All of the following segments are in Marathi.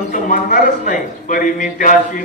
संत मानणारच नाही परी मी त्याशी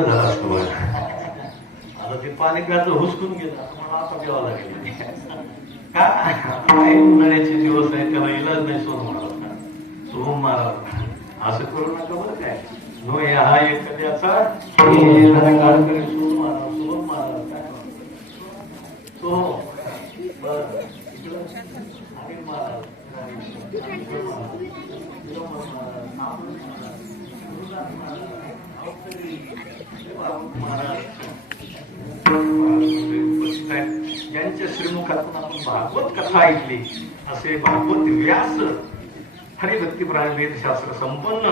पिणं झालं बघा आता ते पाणी प्यायचं हुसकून गेलं. आता मला आता प्यावं लागेल. का? काय उन्हाळ्याचे दिवस आहे त्याला इलाज नाही सोन मारा सोम मारा असं करू नका बरं काय. नो हा एखाद्याचा काढकरी सोम मारा सोम मारा काय सो बरं इकडं हरी महाराज हरी महाराज विरोमन महाराज नामदेव महाराज गुरुनाथ महाराज अवतरी महाराज उपस्थित आहेत ज्यांच्या श्रीमुखातून आपण भागवत कथा ऐकली. असे भागवत व्यास हरिभक्ती हरिभक्तीप्राण वेदशास्त्र संपन्न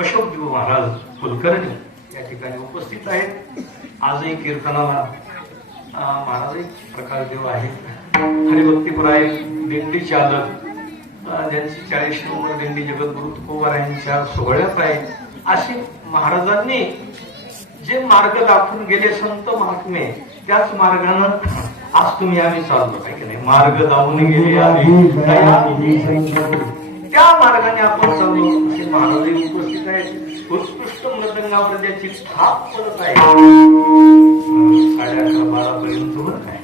अशोक देव महाराज कुलकर्णी या ठिकाणी उपस्थित आहेत. आजही कीर्तनाला महाराज महाराजही प्रकाश देव आहेत. हरिभक्तीपुराय दिंडी चालक ज्यांची चाळीस नंबर दिंडी जगद्गुरु तुकोबार यांच्या सोहळ्यात आहे असे महाराजांनी जे मार्ग दाखवून गेले संत महात्मे त्याच मार्गानं आज तुम्ही आम्ही चाललो. आहे की नाही मार्ग दावून गेले आम्ही. त्या मार्गाने आपण चाललो. असे महाराज उपस्थित आहेत उत्कृष्ट थाप पडत आहे. साडे अकरा बारा पर्यंत बरं काय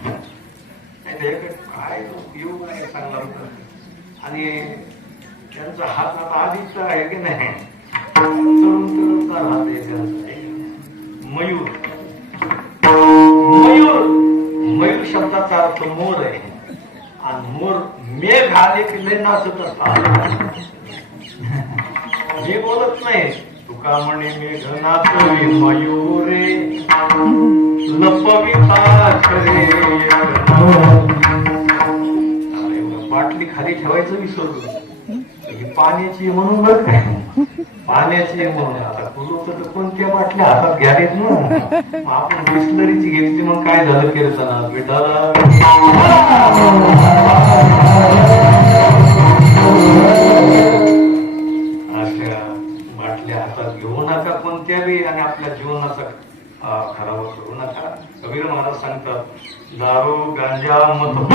त्याच्याकडे काय उपयोग आहे चांगला आणि त्यांचा हात आता आधीच आहे की नाही? शब्दाचा मोर आहे आणि मोर मेघ आले की लय नाचत असतात हे बोलत नाही तुका म्हणे मेघ नाचवी मयूरे लपविता खरे बाटली खाली ठेवायचं विसरलो पाण्याची म्हणून बरं काय पाण्याची म्हणून आता तर कोणत्या बाटल्या हातात घ्यावेत ना? आपण बिस्लरीची घेतली मग काय झालं कीर्तना? विठाला अशा बाटल्या हातात घेऊ नका कोणत्या बी आणि आपल्या जीवनाचा खराब करू नका. कबीर महाराज सांगतात दारू गांजा मत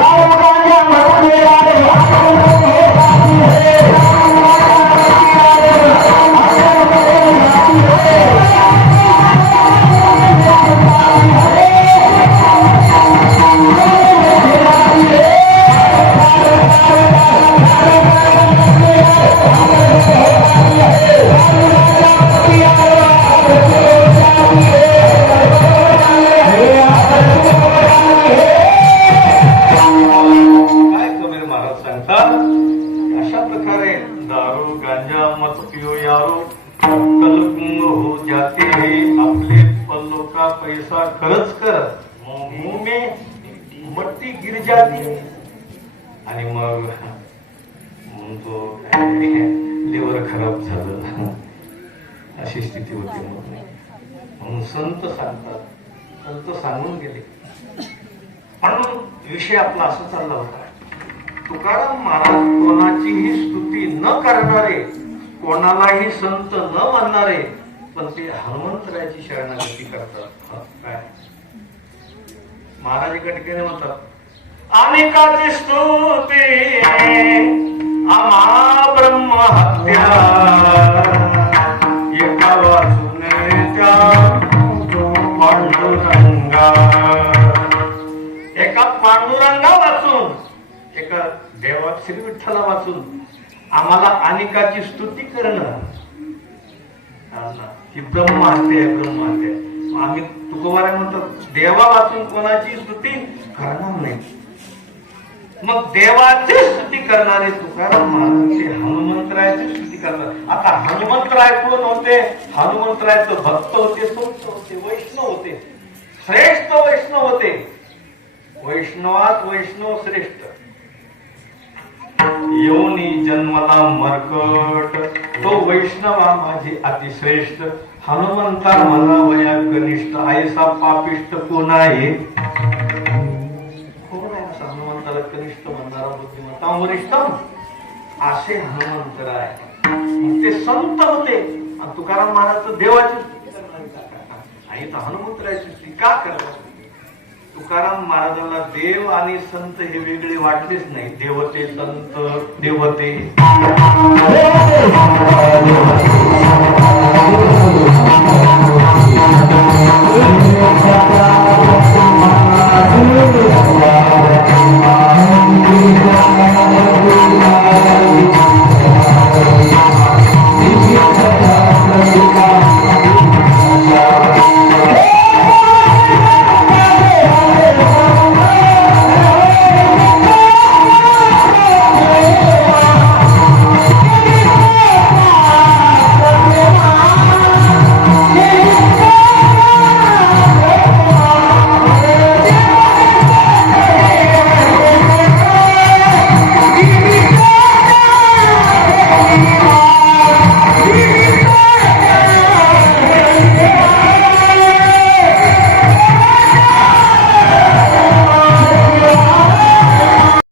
मत पियो यारो कलकुंग हो जाते हे। आपले पल्लो का पैसा खर्च कर। मुंह में मट्टी गिर जाती। आणि मग म्हणतो लिव्हर खराब झालं. अशी स्थिती होती मग. म्हणून संत सांगतात संत सांगून गेले. म्हणून विषय आपला असा चालला होता. तुकाराम महाराज कोणाचीही स्तुती न करणारे कोणालाही संत न मानणारे पण ते हनुमंतरायाची शरणागती करतात. काय? महाराज कटकेने म्हणतात अनेकाचे स्तोते आम्हा ब्रह्म हत्या एका वाचून पांडुरंगा. एका पांडुरंगा वाचून एका देवा श्री विठ्ठला वाचून आम्हाला अनेकाची स्तुती करणं ही ब्रह्महत्या आहे ब्रह्महत्या आम्ही तुकोबारा म्हणतो देवा वाचून कोणाची स्तुती करणार नाही. मग देवाची स्तुती करणारे तुकाराम महाराज हनुमंतरायाची स्तुती करणार आता हनुमंतराय कोण होते? हनुमंतरायचं भक्त होते संत होते वैष्णव होते. श्रेष्ठ वैष्णव होते. वैष्णवात वैष्णव श्रेष्ठ. योनी जन्मला मरकट. तो वैष्णवा माझी अतिश्रेष्ठ. हनुमंता मला वया कनिष्ठ आयसा पापिष्ट कोण आहे? कोण आहे हनुमंताला कनिष्ठ म्हणणारा बुद्धिमत्ता? वरिष्ठम असे हनुमंतराय आहे ते संत होते. आणि तुकाराम महाराज तर देवाची स्तुती करणारे. आणि तर हनुमंतरायची स्तुती का करतात तुकाराम महाराजांना देव आणि संत हे वेगळे वाटलेच नाही. देवते संत देवते. देवते